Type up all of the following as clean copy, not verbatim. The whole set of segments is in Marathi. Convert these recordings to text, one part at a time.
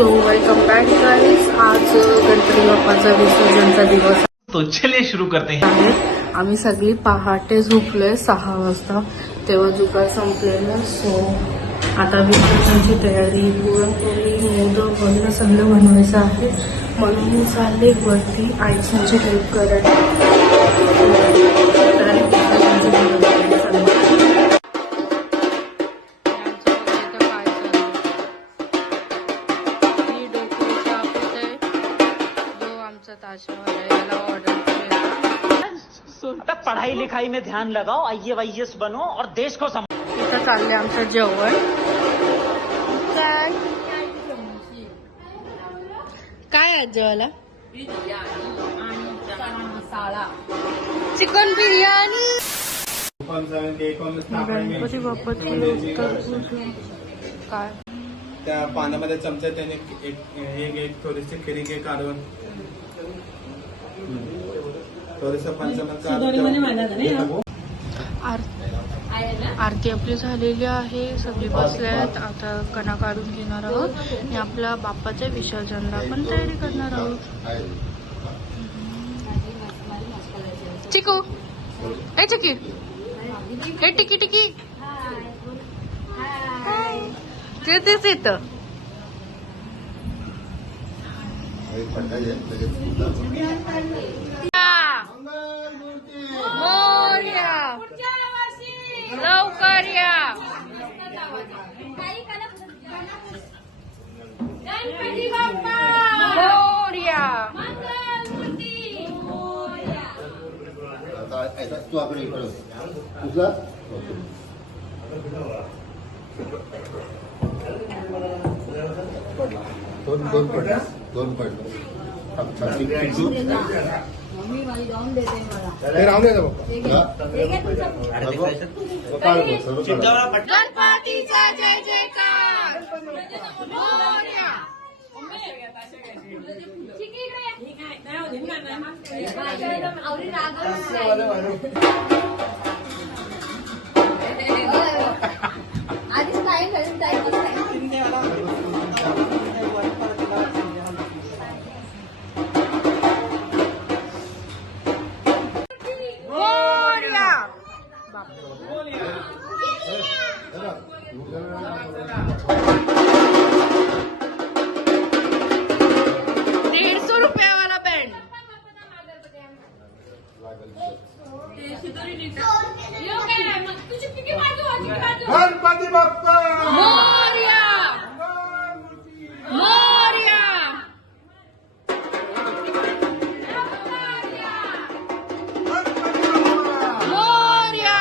So welcome back guys. आज गणपती बाप्पाचा विसर्जनचा दिवस आहे. तो चलिए शुरू करते हैं. आम्ही सगळी पहाटे झोपलोय 6 वाजता, तेव्हा जुगार संपलेला. सो आता विसर्जनची तयारी, पुरणपोळी, मोदक वगैरे सगळं बनवायचं आहे. म्हणून मी चालले वरती आईस्क्रीमची हेल्प करायला. पढ़ाई लिखाई में ध्यान लगाओ, IAS बनो और देश को इथं चालले आमचं जेवण. काय आहे जेवायला? चिकन बिर्याणी. गणपती बाप्पाची काय त्या पानामध्ये चमचा त्याने एक थोडीशी खिरी घे काढून थोडस आरती आपली झालेली आहे. सगळी बसल्यात. आता कणा काढून घेणार आहोत आणि आपल्या बाप्पाच्या विसर्जनला पण तयारी करणार आहोत. चिकू हे चिकी हे टिकी टिकी तेच येतं. मोरया लवकर या. गणपती बाप्पा मोरया. तू आपण तुझा दोन पडलं ते राहून द्या गणपतीचा जय जयकार. मोरया. गणपती बाप्पा मोरया. मोरया. मोरया.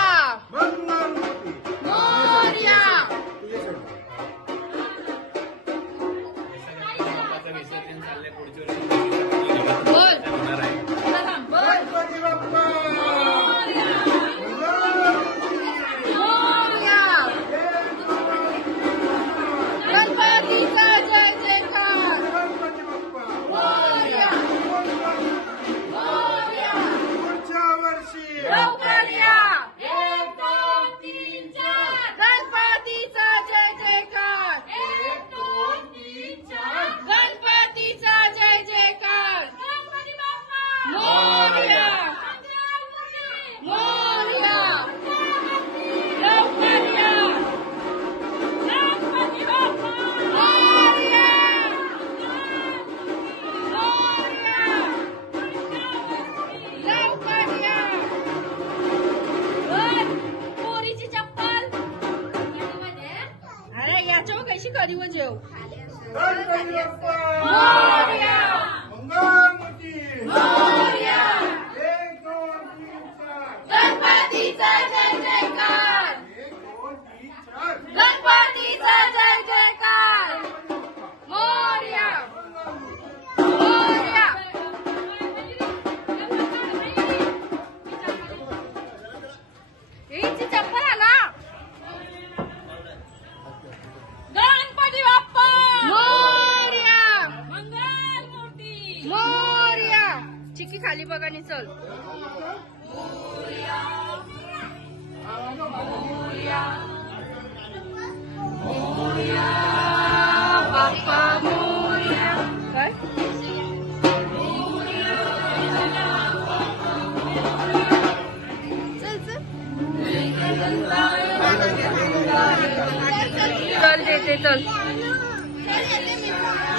मोरया. बोल. गणपती बाप्पा गणपतीचा जय जयकार. मोरया. मोरया. पुढच्या वर्षी लवकर या. 1 2 3 4 गणपतीचा जय जयकार. 1 2 3 4 गणपतीचा जय जयकार. गणपती बाप्पा मोरया. मोरया. लवकर या. गणपती बाप्पा मोरया. मोरया. लवकर या. पोरीची चप्पल. अरे याच्यावर कशी कधी व जेव. गणपती बाप्पा मोरया. मंगलमूर्ती मोरया. 1 2 3 4 गणपतीचा जय जयकार. 1 2 3 4 गणपतीचा जय जयकार. मोरया. मोरया. हिची चप्पल आला. गणपती बाप्पा मोरया. मंगलमूर्ती मोरया. चिकी खाली बघा आणि चल. मोरया. मोरया. बाप्पा मोरया. चल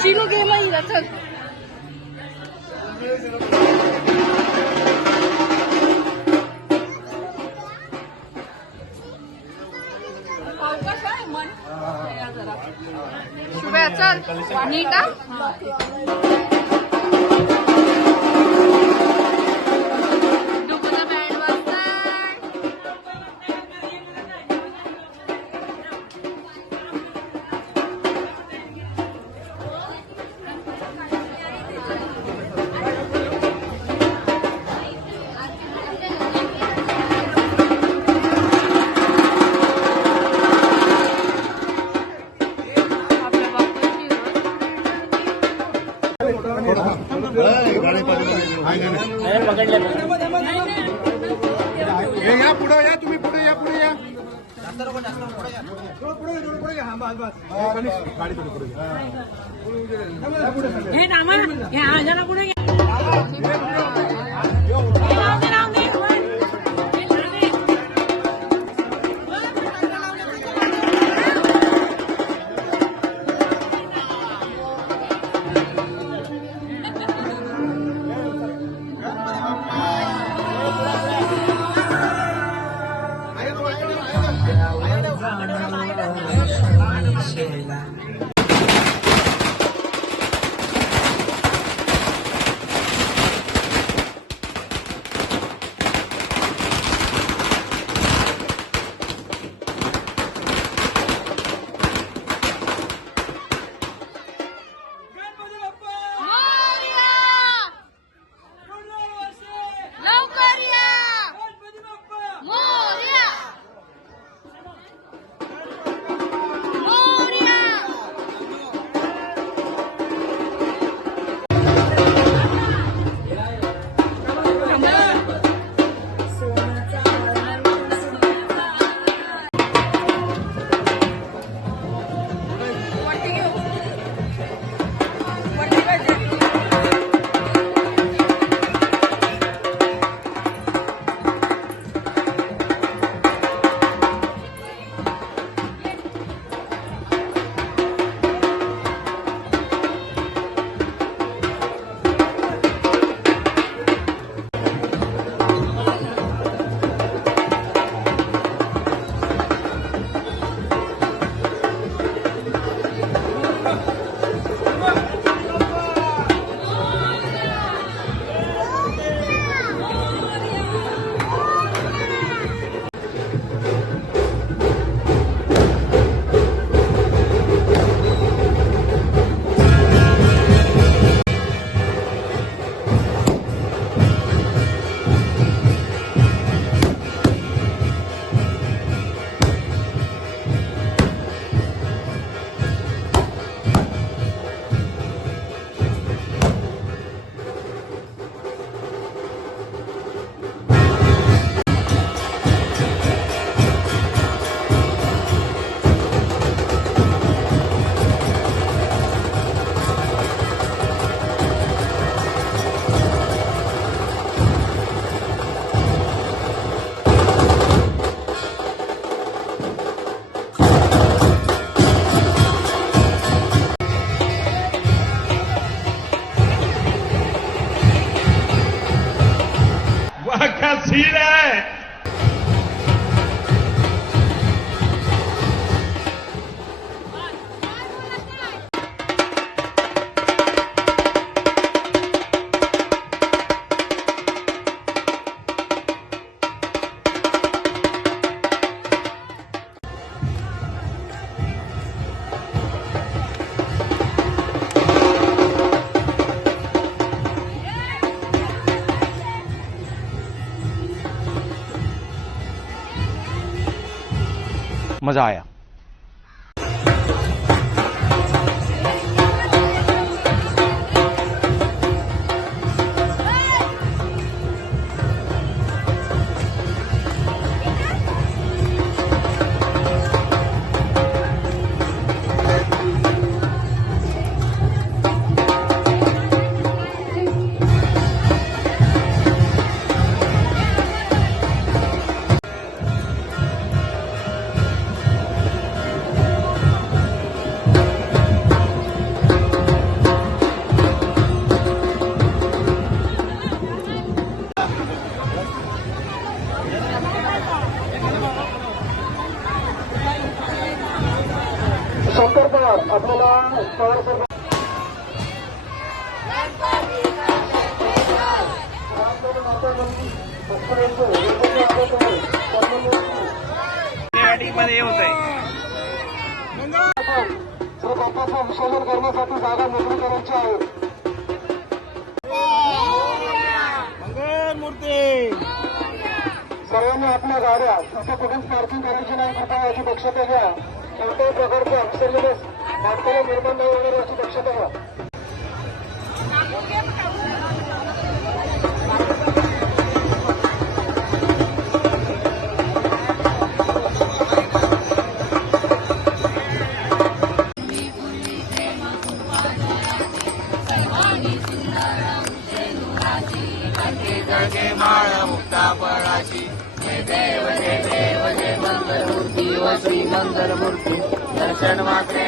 चिनू घे मग हिला चल. शुभ्या चल नीट हा. डुबूचा बँड वाजताय. या पुढे या तुम्ही पुढे या पुढे या मजा आया. मध्ये होत आहे बाप्पाचं विसर्जन करण्यासाठी जागा मोकळी करायची आहे. मंगल मूर्ती. सर्वांनी आपल्या गाड्या तिथे कुठेच पार्किंग करायची नाही, कृपया याची दक्षता घ्या. कोणत्याही प्रकारच्या विसर्जनास नागरिकांना निर्बंध नाही होणार याची दक्षता घ्या. दर्शन मात्रे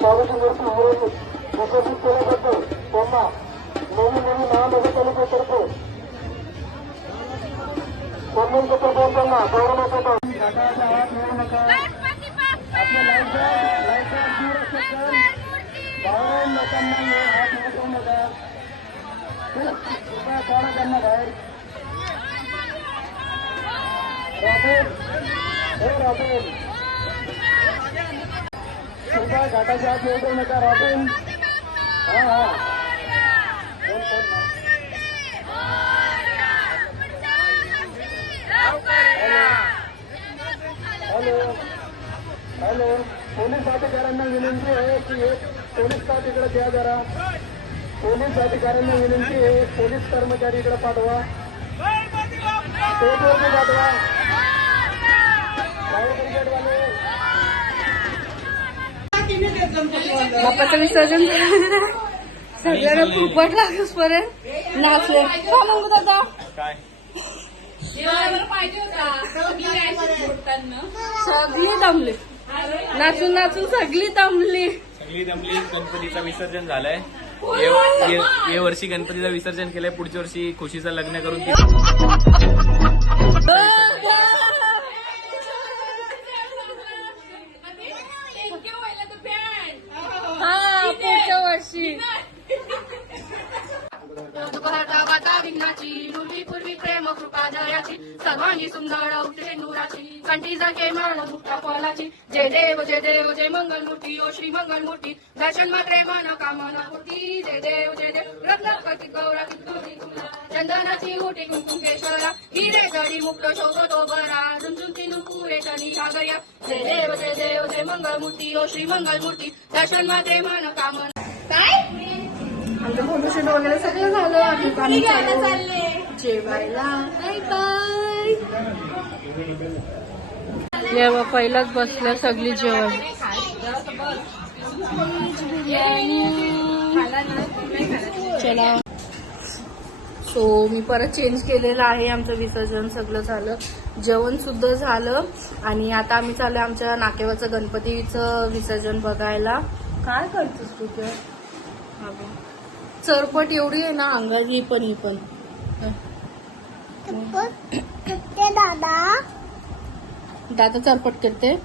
शाहूची मूर्ती उभारली विकसित केल्याबद्दल त्यांना नवीन महानगरपालिकेतर्फे सन्मानपत्र देऊन त्यांना गौरवण्यात येतं. आपल्या लाईटचा बाहेर लोकांना हात उठवू नका, कृपया काढा त्यांना बाहेर. रॉबिन कृपया घाटाच्या आत येऊ नका. रॉबिन हॅलो हॅलो पोलीस अधिकाऱ्यांना विनंती आहे की एक पोलीस स्टाफ इकडे द्या जरा. पोलीस अधिकाऱ्यांना विनंती आहे पोलीस कर्मचारी इकडे पाठवा. स्टेजवरती पाठवा. फायर ब्रिगेडवाले बाप्पाचं विसर्जन झालं. सगळ्यांना फुकट लागस पर्यंत नाचले. का मग दादा सगळी दमली, नाचून नाचून सगळी दमली. गणपतीचं विसर्जन झालंय. या वर्षी गणपतीचं विसर्जन केलंय, पुढच्या वर्षी खुशीचं लग्न करून पुढच्या वर्षी पूर्वी प्रेम कृपा दयाची सर्वांगी सुंदर उठे नुराची कंठी जागे मान मुक्ता फलाची. जय देव जय मंगलमूर्ती ओ श्री मंगलमूर्ती दर्शन मात्रे मन कामना मूर्ती. जय देव रत्नापती गौराती चंदनाची मोठी कुंकुमेश्वरा हिरे जडी मुक्त शोभतो बरा झुंझुंती नुपुरे शनी सागर्या. जय देव जय मंगलमूर्ती ओ श्री मंगलमूर्ती दर्शन मात्रे मन कामना. आमचं फोटोशूट वगैरे सगळं झालं. आम्ही चालले जेवायला. Bye bye. जेव्हा पहिलाच बसल्या सगळी जेवण. बिर्याणी चला. सो मी परत चेंज केलेलं आहे. आमचं विसर्जन सगळं झालं, जेवण सुद्धा झालं आणि आता आम्ही चालू आमच्या नाकेवरचं गणपतीचं विसर्जन बघायला. काय करतेस तू ते? चरपट एवढी आहे ना अंगात, ही पण दादा चरपट करते.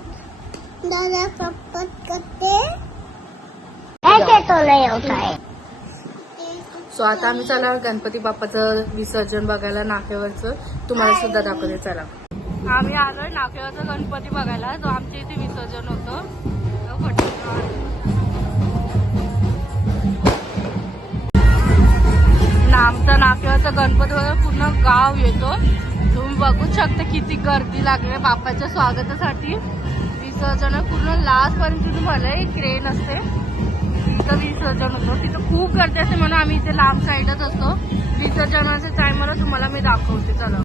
दादा चरपट करते. ऐसे तो नहीं होता है. सो आता आम्ही चला गणपती बाप्पाचं विसर्जन बघायला नाकेवरचं, तुम्हाला सुद्धा दाखवते. चला आम्ही आलोय नाकेवरचं गणपती बघायला, जो आमच्या इथे विसर्जन होतं. आमचा नाकेवरचा गणपती वगैरे पूर्ण गाव येतो. तुम्ही बघू शकता किती गर्दी लागली बाप्पाच्या स्वागतासाठी. विसर्जन पूर्ण लास्ट पर्यंत तुम्ही भले क्रेन असते तिथं विसर्जन होतं, तिथं खूप गर्दी असते म्हणून आम्ही इथे लांब साईडच असतो. विसर्जनाच्या टायमाला तुम्हाला मी दाखवते. चला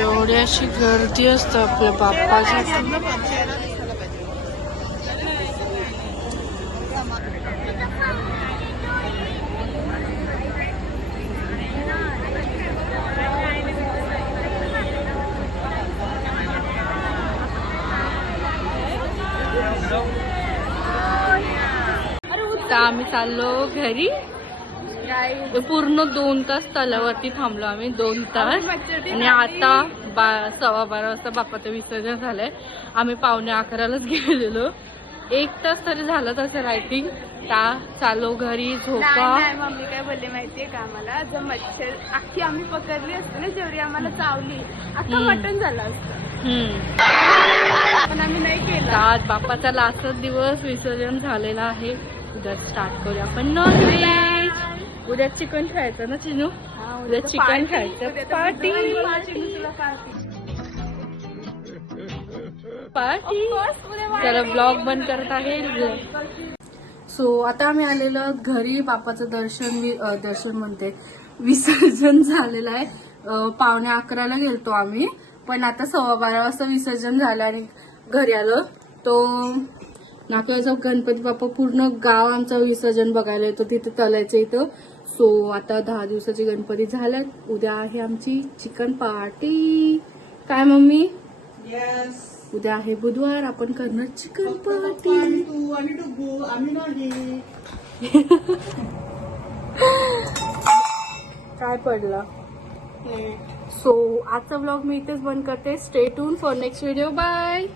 एवढी अशी गर्दी असते आपल्या बाप्पाची. तर आम्ही चाललो घरी. पूर्ण 2 तास तलावरती थांबलो आम्ही, 2 तास. आणि आता 12:15 वाजता बाप्पाचं विसर्जन झालंय. आम्ही 11:45लाच गेलेलो. 1 तास तरी झालं तसं रायटिंग. चालो घरी झोपा. मम्मी काय बोलले माहितीये का, आम्हाला जर मच्छर अख्खी आम्ही पकडली असते ना, जेवढी आम्हाला चावली अख्खं मटण झालं असतं, पण आम्ही नाही केलं. आज बाप्पाचा लास्टच दिवस विसर्जन झालेला आहे. उद्या स्टार्ट करूया आपण नॉनव्हेज. उद्या चिकन खायचं ना चिनू? उद्या चिकन खायचं. पार्टी त्याला ब्लॉग बंद करत आहे. सो आता आम्ही आलेलो घरी. बाप्पाचं दर्शन म्हणते विसर्जन झालेलं आहे. 11:15ला गेलतो आम्ही, पण आता 12:15 वाजता विसर्जन झालं आणि घरी आलो. तो नाकेवरचा गणपती बाप्पा पूर्ण गाव आमचं विसर्जन बघायला येतो तिथे तलायचं इथं. सो आता 10 दिवसाची गणपती झाल्यात. उद्या आहे आमची चिकन पार्टी. काय मम्मी? उद्या आहे बुधवार, आपण करणार चिकन पार्टी. काय पडलं? सो आजचा ब्लॉग मी इथेच बंद करते. Stay tune for next video. Bye.